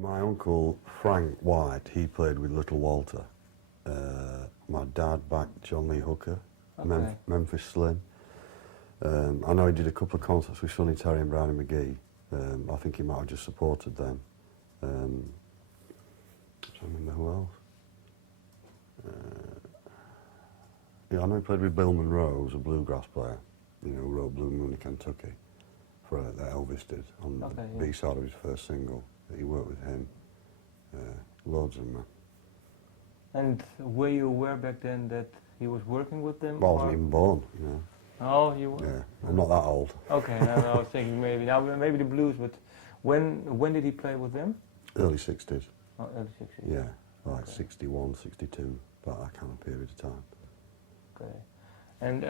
My uncle Frank White, he played with Little Walter. My dad backed John Lee Hooker, Okay. Memphis Slim. I know he did a couple of concerts with Sonny Terry and Brownie McGee. I think he might have just supported them. I don't remember who else. Yeah, I know he played with Bill Monroe, who's a bluegrass player, you know, who wrote Blue Moon in Kentucky, that Elvis did, on the B-side of his first single. He worked with him. Loads of them. And were you aware back then that he was working with them? Well, I wasn't even born, you know. Oh, you were? Yeah, I'm not that old. Okay, no, I was thinking maybe the blues, but when did he play with them? Early 60s. Oh, early 60s. Yeah, like Okay. 61, 62, about that kind of period of time. Okay. And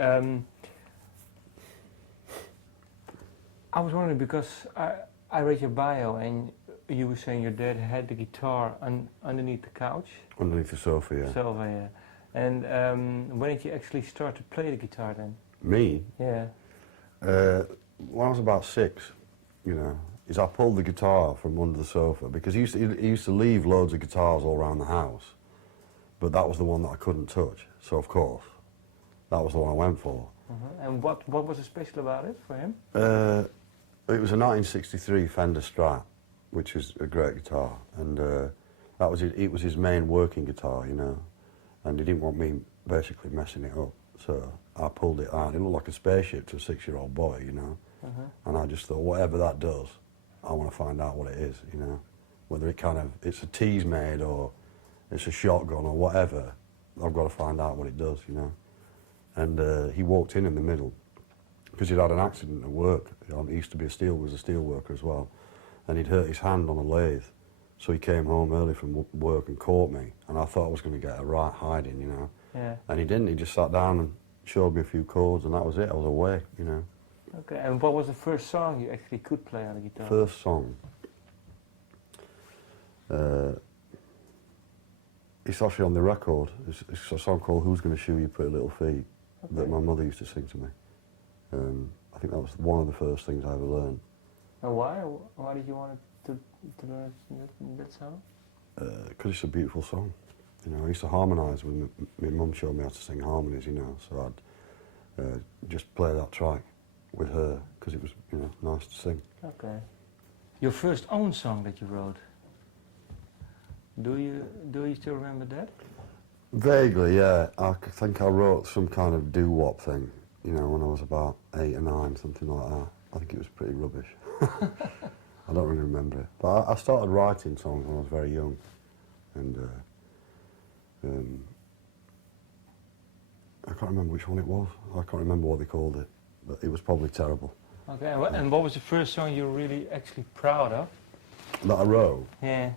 I was wondering, because I read your bio and you were saying your dad had the guitar underneath the couch. Underneath the sofa, yeah. Sofa, yeah. And when did you actually start to play the guitar then? Me? Yeah. When I was about 6, you know, is I pulled the guitar from under the sofa, because he used to leave loads of guitars all around the house, but that was the one that I couldn't touch. So of course, that was the one I went for. And what was so special about it for him? It was a 1963 Fender Strat, which was a great guitar, and that was it was his main working guitar, you know, and he didn't want me basically messing it up, so I pulled it out. It looked like a spaceship to a 6-year-old boy, you know, and I just thought, whatever that does, I want to find out what it is, you know, whether it's a tease made or it's a shotgun or whatever. I've got to find out what it does, you know. And he walked in the middle, because he'd had an accident at work. He used to be was a steel worker as well, and he'd hurt his hand on a lathe. So he came home early from work and caught me, and I thought I was going to get a right hiding, you know. Yeah. And he didn't. He just sat down and showed me a few chords, and that was it. I was away, you know. Okay. And what was the first song you actually could play on the guitar? First song. It's actually on the record. It's a song called "Who's Gonna Shoe Your Pretty Little Feet" that my mother used to sing to me. I think that was one of the first things I ever learned. And why? Why did you want to learn that song? Because it's a beautiful song. You know, I used to harmonise when my mum showed me how to sing harmonies, you know, so I'd just play that track with her, because it was, you know, nice to sing. Okay. Your first own song that you wrote, do you still remember that? Vaguely, yeah. I think I wrote some kind of doo-wop thing, you know, when I was about 8 or 9, something like that. I think it was pretty rubbish. I don't really remember it. But I started writing songs when I was very young, and I can't remember which one it was. I can't remember what they called it, but it was probably terrible. Okay, and what was the first song you were really actually proud of? That I wrote? Yeah.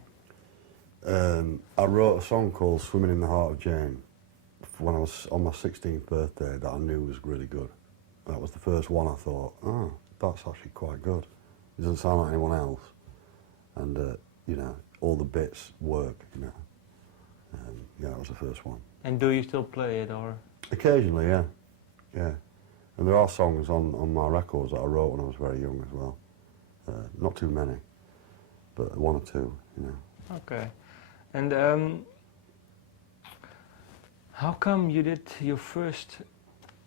I wrote a song called "Swimming in the Heart of Jane" when I was on my 16th birthday, that I knew was really good. That was the first one I thought, oh, that's actually quite good. It doesn't sound like anyone else. And, you know, all the bits work, you know. Yeah, that was the first one. And do you still play it, or? Occasionally, yeah. Yeah. And there are songs on my records that I wrote when I was very young as well. Not too many, but 1 or 2, you know. Okay. And how come you did your first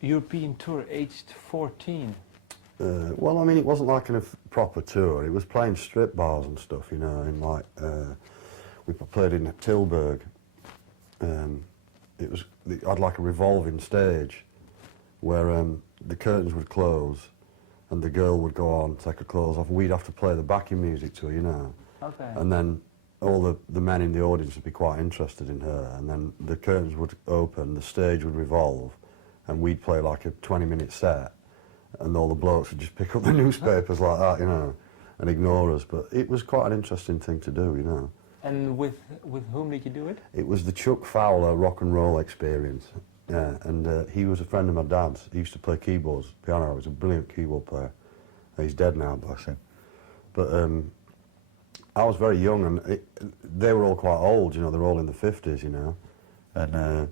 European tour aged 14? Well, I mean, it wasn't like a proper tour. It was playing strip bars and stuff, you know, and like, we played in Tilburg. I'd like a revolving stage where the curtains would close and the girl would go on, take her clothes off, and we'd have to play the backing music to her, you know. Okay. And then all the men in the audience would be quite interested in her, and then the curtains would open, the stage would revolve, and we'd play like a 20-minute set, and all the blokes would just pick up the newspapers like that, you know, and ignore us. But it was quite an interesting thing to do, you know. And with whom did you do it? It was the Chuck Fowler rock and roll experience. Yeah, and he was a friend of my dad's. He used to play keyboards, piano. He was a brilliant keyboard player. He's dead now, bless him. But I was very young, and they were all quite old. You know, they're all in the 50s. You know, and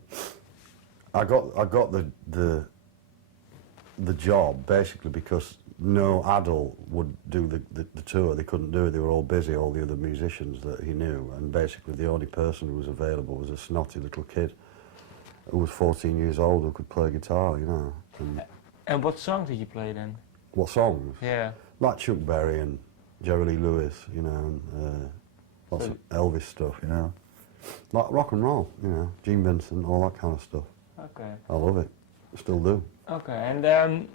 I got the job basically because no adult would do the tour. They couldn't do it. They were all busy, all the other musicians that he knew, and basically the only person who was available was a snotty little kid who was 14 years old who could play guitar, you know. And what songs did you play then? What songs? Yeah. Like Chuck Berry and Jerry Lee Lewis, you know, and lots of Elvis stuff, you know. Like rock and roll, you know, Gene Vincent, all that kind of stuff. Okay. I love it. Still do. Okay, and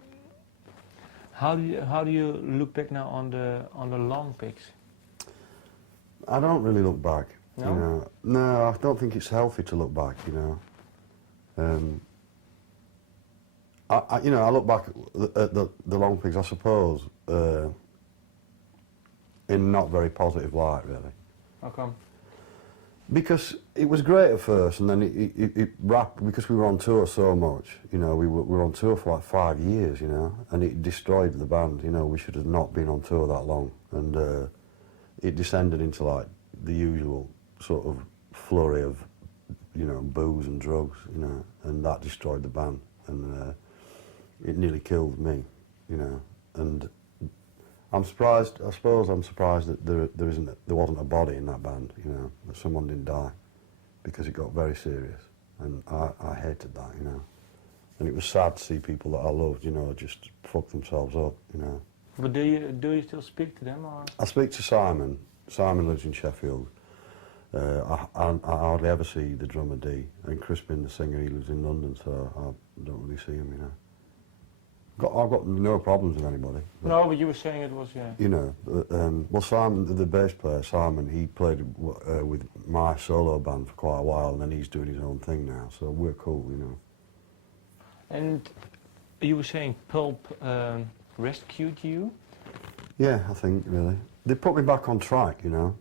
how do you look back now on the Longpigs? I don't really look back. No? You know. No, I don't think it's healthy to look back, you know. You know, I look back at the Longpigs, I suppose, in not very positive light, really. How come? Because it was great at first, and then it wrapped, because we were on tour so much, you know, we were on tour for like 5 years, you know, and it destroyed the band, you know. We should have not been on tour that long, and it descended into like the usual sort of flurry of, you know, booze and drugs, you know, and that destroyed the band, and it nearly killed me, you know. And I'm surprised, I suppose I'm surprised that there wasn't a body in that band, you know, that someone didn't die, because it got very serious, and I hated that, you know. And it was sad to see people that I loved, you know, just fuck themselves up, you know. But do you still speak to them, or? I speak to Simon. Simon lives in Sheffield. I hardly ever see the drummer D, and Crispin, the singer, he lives in London, so I don't really see him, you know. I've got no problems with anybody. No, but you were saying it was, yeah. You know, well, Simon, the bass player, Simon, he played with my solo band for quite a while, and then he's doing his own thing now, so we're cool, you know. And you were saying Pulp rescued you? Yeah, I think, really. They put me back on track, you know,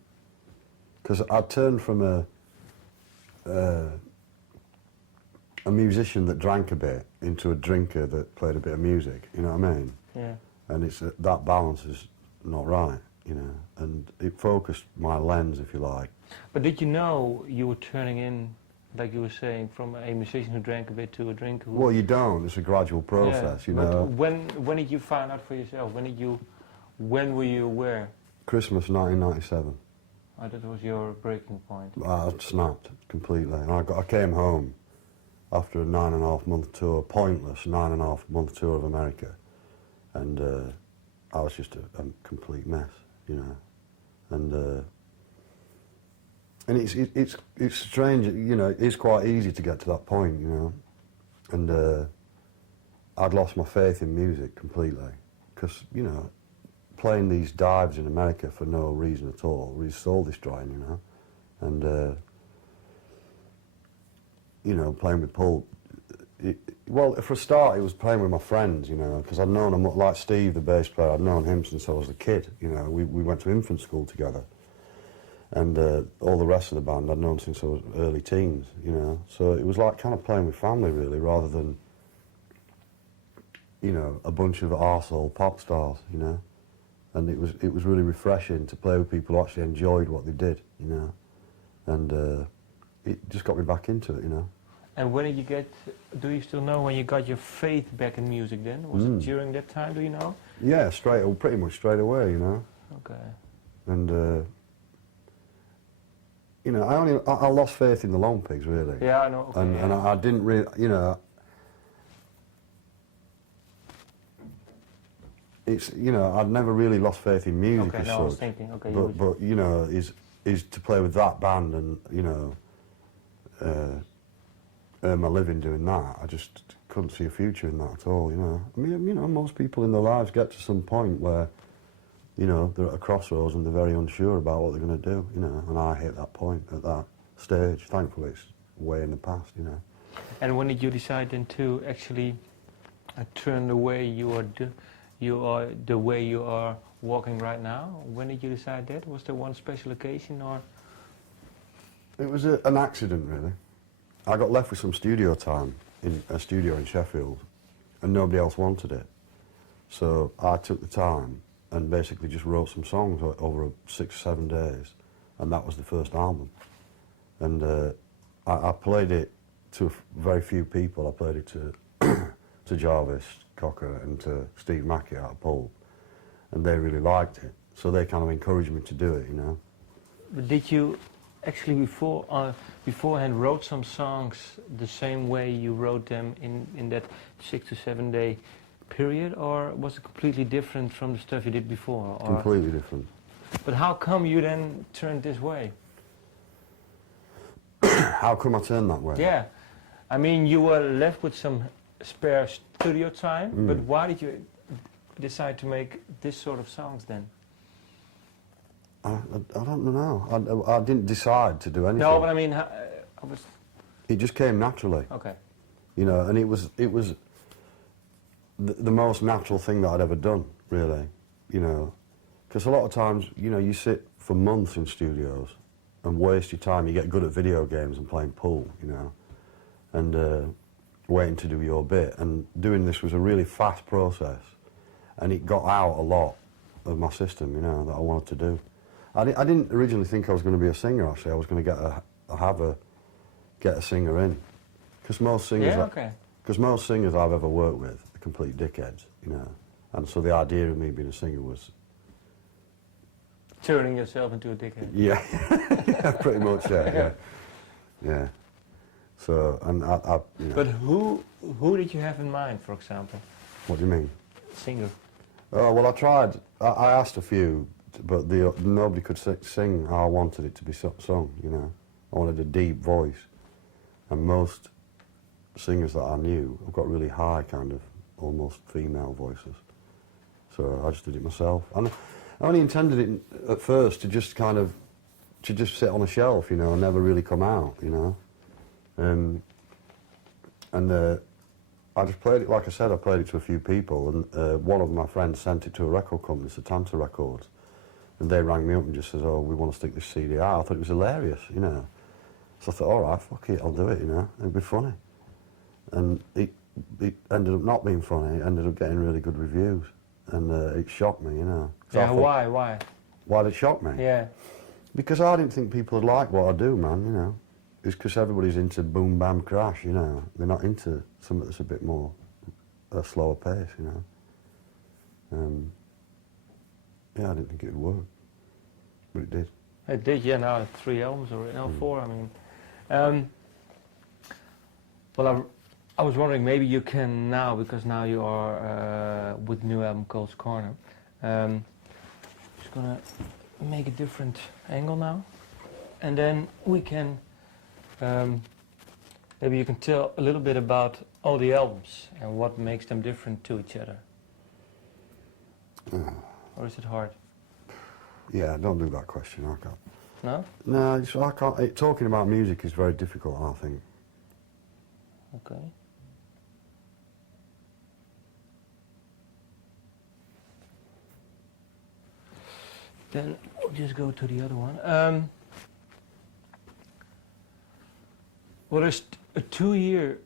because I'd turned from a musician that drank a bit into a drinker that played a bit of music, you know what I mean? Yeah. And it's that balance is not right, you know, and it focused my lens, if you like. But did you know you were turning in, like you were saying, from a musician who drank a bit to a drinker who... Well, you don't. It's a gradual process, yeah. you know. But when did you find out for yourself? When were you aware? Christmas 1997. Oh, that was your breaking point. I snapped completely. And I came home after a 9.5-month tour, pointless 9.5-month tour of America, and I was just a complete mess, you know. And it's strange, you know. It's quite easy to get to that point, you know. And I'd lost my faith in music completely, because, you know, playing these dives in America for no reason at all was soul destroying, you know. And you know, playing with Pulp. Well, for a start, it was playing with my friends, you know, because I'd known them, like Steve, the bass player, I'd known him since I was a kid, you know. We went to infant school together. And all the rest of the band I'd known since I was early teens, you know. So it was like kind of playing with family, really, rather than, you know, a bunch of arsehole pop stars, you know. And it was really refreshing to play with people who actually enjoyed what they did, you know. And it just got me back into it, you know. And when did you get, do you still know when you got your faith back in music then? Was it during that time, do you know? Yeah, pretty much straight away, you know. Okay. And, you know, I lost faith in the Longpigs, really. Yeah, I know. Okay, and I didn't really, you know, it's, you know, I'd never really lost faith in music as no, such. I was thinking, okay. But you know, is to play with that band and, you know, earn my living doing that. I just couldn't see a future in that at all, you know. I mean, you know, most people in their lives get to some point where, you know, they're at a crossroads and they're very unsure about what they're going to do, you know, and I hit that point at that stage. Thankfully, it's way in the past, you know. And when did you decide then to actually turn the way the way you are walking right now? When did you decide that? Was there one special occasion, or? It was an accident, really. I got left with some studio time in a studio in Sheffield, and nobody else wanted it. So I took the time and basically just wrote some songs over 6 or 7 days, and that was the first album. And I played it to very few people. I played it to to Jarvis Cocker and to Steve Mackey out of Pulp, and they really liked it. So they kind of encouraged me to do it, you know. But did you actually beforehand wrote some songs the same way you wrote them in that 6 to 7 day period, or was it completely different from the stuff you did before? Or? Completely different. But how come you then turned this way? How come I turned that way? Yeah, I mean you were left with some spare studio time, but why did you decide to make this sort of songs then? I don't know. I didn't decide to do anything. No, but I mean, it just came naturally. Okay. You know, and it was the most natural thing that I'd ever done, really. You know, because a lot of times, you know, you sit for months in studios and waste your time. You get good at video games and playing pool, you know, and waiting to do your bit. And doing this was a really fast process, and it got out a lot of my system, you know, that I wanted to do. I didn't originally think I was going to be a singer. Actually, I was going to get a singer in, because most singers, most singers I've ever worked with are complete dickheads, you know, and so the idea of me being a singer was turning yourself into a dickhead. Yeah, yeah, pretty much. Yeah. So, and I you know. But who did you have in mind, for example? What do you mean? Singer. Oh well, I tried. I asked a few. But nobody could sing how I wanted it to be sung, you know. I wanted a deep voice. And most singers that I knew have got really high, kind of, almost female voices. So I just did it myself. And I only intended it at first to just kind of, to just sit on a shelf, you know, and never really come out, you know. I just played it, like I said, I played it to a few people, and one of my friends sent it to a record company, Satanta Records. And they rang me up and just said, oh, we want to stick this CD out. I thought it was hilarious, you know. So I thought, all right, fuck it, I'll do it, you know. It'll be funny. And it ended up not being funny. It ended up getting really good reviews. And it shocked me, you know. Yeah, why? Why did it shock me? Yeah. Because I didn't think people would like what I do, man, you know. It's because everybody's into boom, bam, crash, you know. They're not into something that's a bit more, a slower pace, you know. Yeah, I didn't think it would work, but it did. It did, yeah, now 3 albums already, no, 4, I mean. Well, I was wondering, maybe you can now, because now you are with the new album, Coles Croner. Just gonna make a different angle now. And then we can, maybe you can tell a little bit about all the albums and what makes them different to each other. Or is it hard? Yeah, don't do that question, I can't. No? No, I can't. Talking about music is very difficult, I think. Okay. Then we'll just go to the other one. Well, there's a 2-year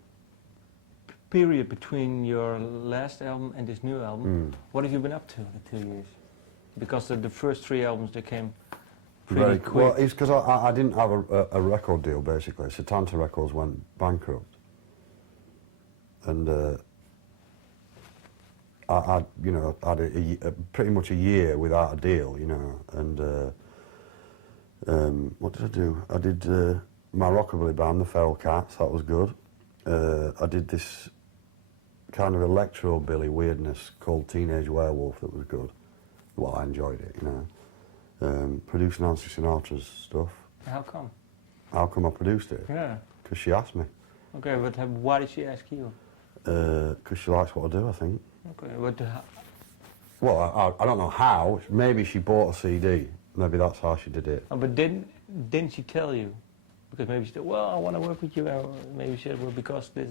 period between your last album and this new album. What have you been up to the 2 years? Because the first 3 albums, they came pretty quick. Well, it's because I didn't have a record deal, basically. Satanta Records went bankrupt. And I you know, had pretty much a year without a deal, you know. And what did I do? I did my rockabilly band, the Feral Cats, that was good. I did this kind of electro-billy weirdness called Teenage Werewolf that was good. Well, I enjoyed it, you know. Produced Nancy Sinatra's stuff. How come? How come I produced it? Yeah. Because she asked me. Okay, but why did she ask you? Because she likes what I do, I think. Okay, but... Well, I don't know how. Maybe she bought a CD. Maybe that's how she did it. Oh, but didn't she tell you? Because maybe she said, well, I want to work with you. Or maybe she said, well, because this.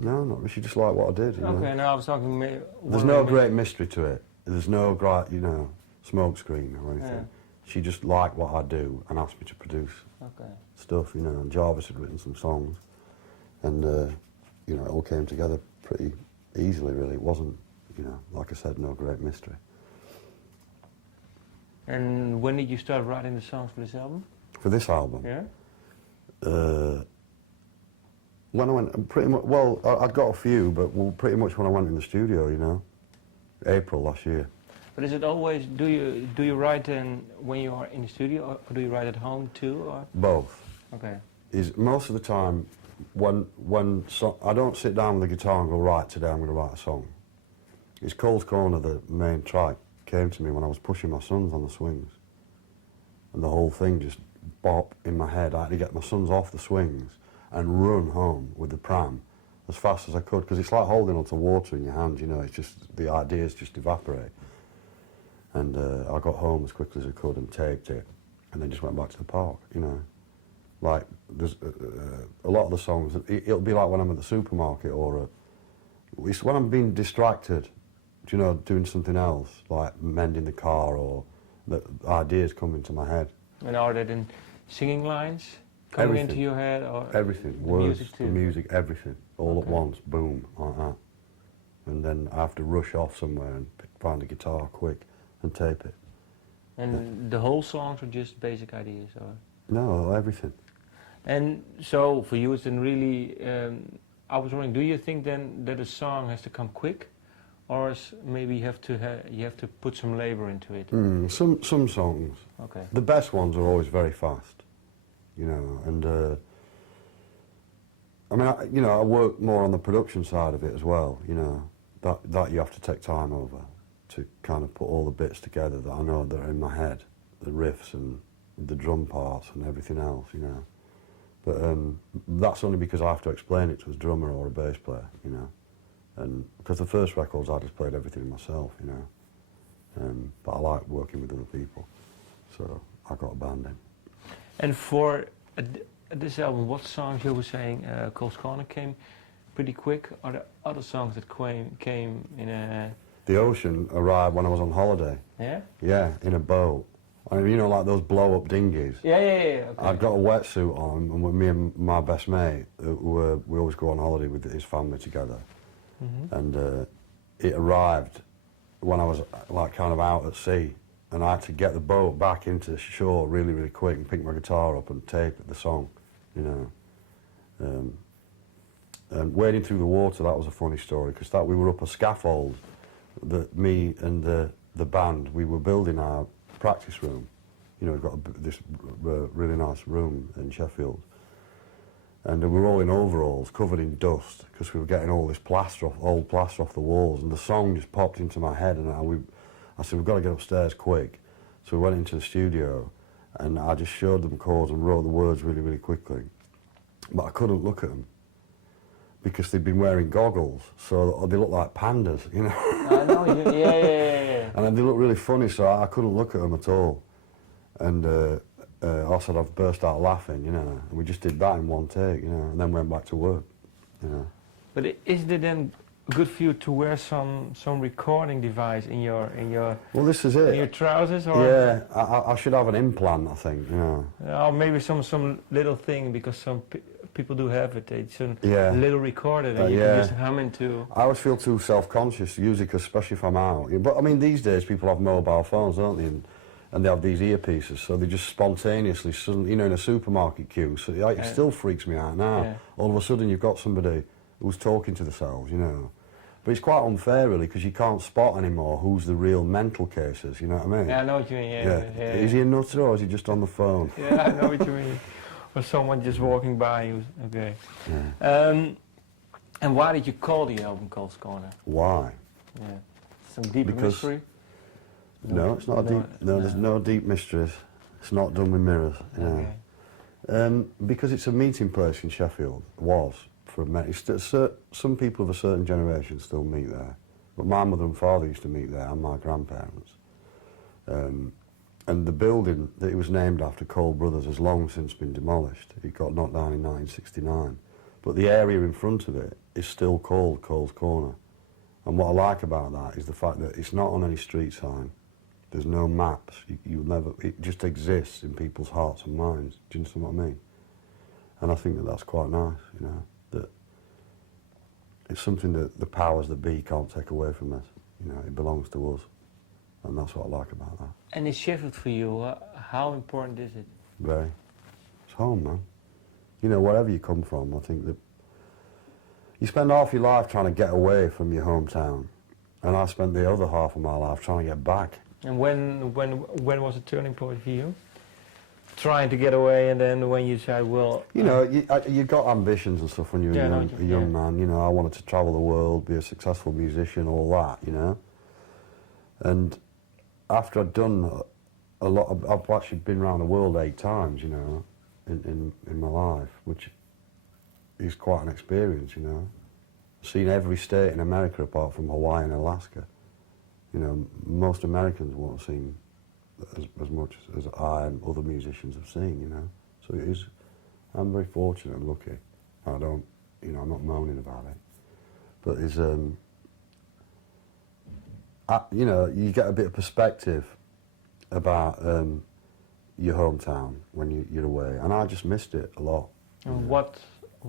No, not. She just liked what I did. You Okay, know? now I was talking... There's no great mystery to it. There's no great, you know, smoke screen or anything. Yeah. She just liked what I do and asked me to produce stuff, you know. And Jarvis had written some songs. And, you know, it all came together pretty easily, really. It wasn't, you know, like I said, no great mystery. And when did you start writing the songs for this album? For this album? Yeah? When I went, pretty much, well, I'd got a few, but pretty much when I went in the studio, you know, April last year. But is it always, do you write in when you are in the studio, or do you write at home too? Or? Both. Okay. Is most of the time, I don't sit down with the guitar and go, right, today I'm going to write a song. It's Coles Croner, the main track, came to me when I was pushing my sons on the swings. And the whole thing just bop in my head. I had to get my sons off the swings and run home with the pram as fast as I could, because it's like holding onto water in your hands, you know, it's just, the ideas just evaporate. And I got home as quickly as I could and taped it, and then just went back to the park, you know. Like, there's a lot of the songs, it'll be like when I'm at the supermarket, or it's when I'm being distracted, you know, doing something else, like mending the car, or the ideas come into my head. And are they then singing lines coming Everything. into your head, or Everything, the words, music too? the music, everything, all at Okay. once, boom, like that. And then I have to rush off somewhere and find a guitar quick and tape it. And the whole songs are just basic ideas, or? No, everything. And so for you, it's then really. I was wondering, do you think then that a song has to come quick, or maybe you have to put some labor into it? Some songs. Okay. The best ones are always very fast, you know. And I mean, you know, I work more on the production side of it as well. You know, that you have to take time over to kind of put all the bits together that I know that are in my head, the riffs and the drum parts and everything else, you know. But that's only because I have to explain it to a drummer or a bass player, you know. And because the first records I just played everything myself, you know. But I like working with other people, so I got a band in. And for this album, what songs you were saying, Coles Croner came pretty quick? Are there other songs that came in a... The Ocean arrived when I was on holiday. Yeah? Yeah, in a boat. I mean, you know, like those blow-up dinghies. Yeah. Okay. I'd got a wetsuit on, and with me and my best mate, we always go on holiday with his family together. Mm-hmm. And it arrived when I was like kind of out at sea, and I had to get the boat back into the shore really, really quick and pick my guitar up and tape the song, you know. And wading through the water, that was a funny story, because we were up a scaffold that me and the band, we were building our practice room. You know, we've got this really nice room in Sheffield. And we were all in overalls, covered in dust, because we were getting all this old plaster off the walls, and the song just popped into my head, and I said, we've got to get upstairs quick. So we went into the studio, and I just showed them chords and wrote the words really, really quickly. But I couldn't look at them, because they'd been wearing goggles, so they looked like pandas, you know. I know, yeah. And they looked really funny, so I couldn't look at them at all. And I said, I've burst out laughing, you know. And we just did that in one take, you know, and then went back to work, you know. But is it then good for you to wear some recording device in your Well, this is it. in your trousers, or Yeah, I should have an implant, I think, you know. or maybe some little thing, because some people do have it. It's a Yeah. little recorder that you Yeah. can just hum into. I always feel too self-conscious to use it, especially if I'm out. But I mean, these days people have mobile phones, don't they? And they have these earpieces, so they just spontaneously, suddenly, you know, in a supermarket queue. So it still freaks me out now. Yeah. All of a sudden, you've got somebody who's talking to themselves, you know. But it's quite unfair, really, because you can't spot anymore who's the real mental cases. You know what I mean? Yeah, I know what you mean. Yeah. Is he a nutter or is he just on the phone? Yeah, I know what you mean. Or someone just walking by you. Okay. Yeah. And why did you call the album Coles Croner? Why? Yeah. Some deep Because- mystery? No, it's not a deep. No, there's no deep mysteries. It's not done with mirrors. You know. Okay. Because it's a meeting place in Sheffield. Was for many. Some people of a certain generation still meet there. But my mother and father used to meet there, and my grandparents. And the building that it was named after, Cole Brothers, has long since been demolished. It got knocked down in 1969. But the area in front of it is still called Coles Croner. And what I like about that is the fact that it's not on any street sign. There's no maps. It just exists in people's hearts and minds. Do you understand what I mean? And I think that that's quite nice, you know, that it's something that the powers that be can't take away from us. You know, it belongs to us. And that's what I like about that. And is Sheffield for you, how important is it? Very. It's home, man. You know, wherever you come from, I think that you spend half your life trying to get away from your hometown, and I spent the other half of my life trying to get back. And when was the turning point for you? Trying to get away, and then when you said, well... You know, you got ambitions and stuff when you're a young man, you know. I wanted to travel the world, be a successful musician, all that, you know. And after I'd done a lot of... I've actually been around the world 8 times, you know, in my life, which is quite an experience, you know. Seen every state in America apart from Hawaii and Alaska. You know, most Americans won't have seen as much as I and other musicians have seen, you know. So it is, I'm very fortunate and lucky. I don't, you know, I'm not moaning about it. But it's, you know, you get a bit of perspective about your hometown when you're away, and I just missed it a lot. And what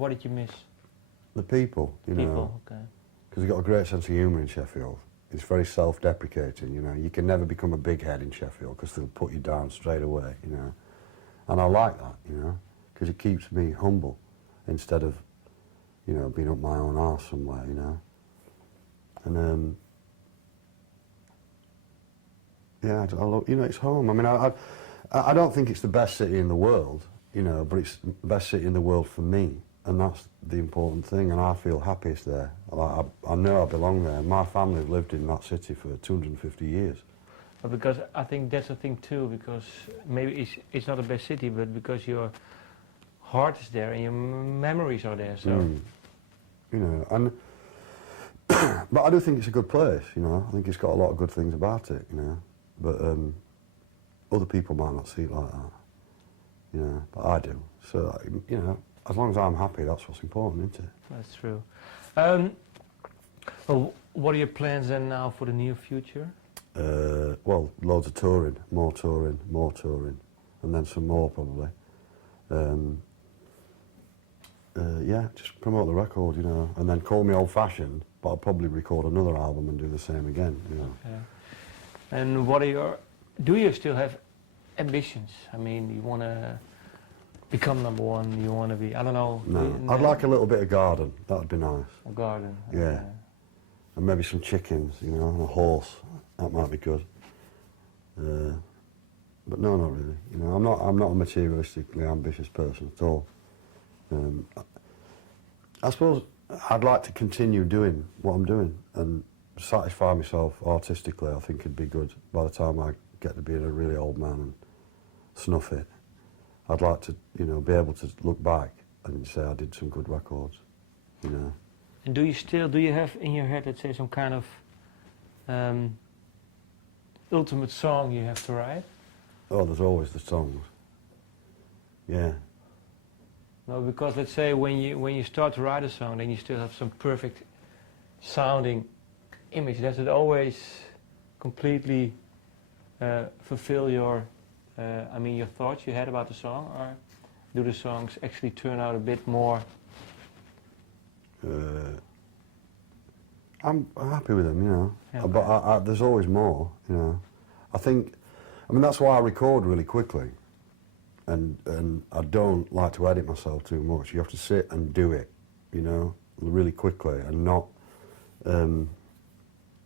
did you miss? The people, you know. Okay. Because we've got a great sense of humour in Sheffield. It's very self-deprecating, you know. You can never become a big head in Sheffield because they'll put you down straight away, you know. And I like that, you know, because it keeps me humble instead of, you know, being up my own arse somewhere, you know. And yeah, I love, you know, it's home. I mean, I don't think it's the best city in the world, you know, but it's the best city in the world for me. And that's the important thing, and I feel happiest there. I know I belong there. My family have lived in that city for 250 years. But because I think that's the thing too, because maybe it's not the best city, but because your heart is there and your memories are there, so... You know, and... but I do think it's a good place, you know. I think it's got a lot of good things about it, you know. But other people might not see it like that, you know, but I do. So, you know, as long as I'm happy, that's what's important, isn't it? That's true. Well, what are your plans then now for the near future? Well, loads of touring, more touring, and then some more probably. Yeah, just promote the record, you know, and then call me old-fashioned, but I'll probably record another album and do the same again, you know. Okay. And what are your... Do you still have ambitions? I mean, you want to become #1, you want to be, I don't know... No, I'd like a little bit of garden, that would be nice. A garden? Yeah. Okay. And maybe some chickens, you know, and a horse, that might be good. But no, not really, you know, I'm not a materialistically ambitious person at all. I suppose I'd like to continue doing what I'm doing and satisfy myself artistically. I think it'd be good by the time I get to be a really old man and snuff it. I'd like to, you know, be able to look back and say I did some good records, you know. And do you have in your head, let's say, some kind of ultimate song you have to write? Oh, there's always the songs. Yeah. No, because let's say when you start to write a song, then you still have some perfect sounding image. Does it always completely fulfill your, I mean, your thoughts you had about the song, or do the songs actually turn out a bit more? I'm happy with them, you know. Yeah, okay. But there's always more, you know. I mean, that's why I record really quickly. And I don't like to edit myself too much. You have to sit and do it, you know, really quickly and not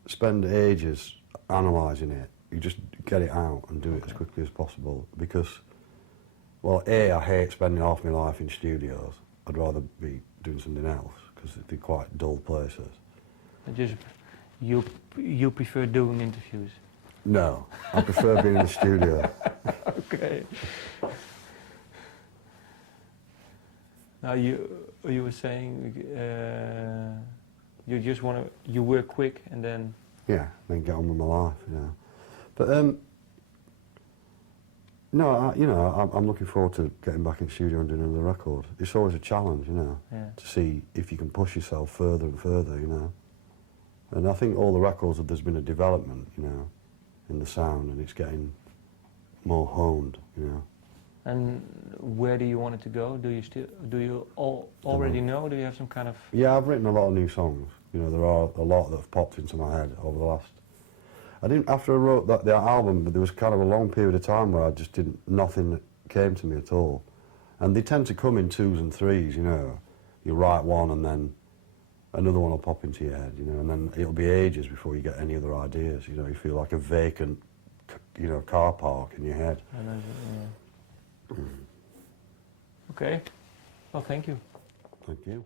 spend ages analysing it. You just get it out and do it as quickly as possible because, well, A, I hate spending half my life in studios. I'd rather be doing something else because they're quite dull places. You prefer doing interviews? No, I prefer being in the studio. Okay. Now you were saying you just want to, you work quick and then... Yeah, then get on with my life, you know. But, no, you know, I'm looking forward to getting back in the studio and doing another record. It's always a challenge, you know, to see if you can push yourself further and further, you know. And I think all the records, there's been a development, you know, in the sound, and it's getting more honed, you know. And where do you want it to go? Do you already know? Do you have some kind of... Yeah, I've written a lot of new songs. You know, there are a lot that have popped into my head over the last... After I wrote that album, there was kind of a long period of time where I just didn't... Nothing came to me at all. And they tend to come in 2s and 3s, you know. You write one and then another one will pop into your head, you know, and then it'll be ages before you get any other ideas, you know. You feel like a vacant, you know, car park in your head. Okay. Well, thank you. Thank you.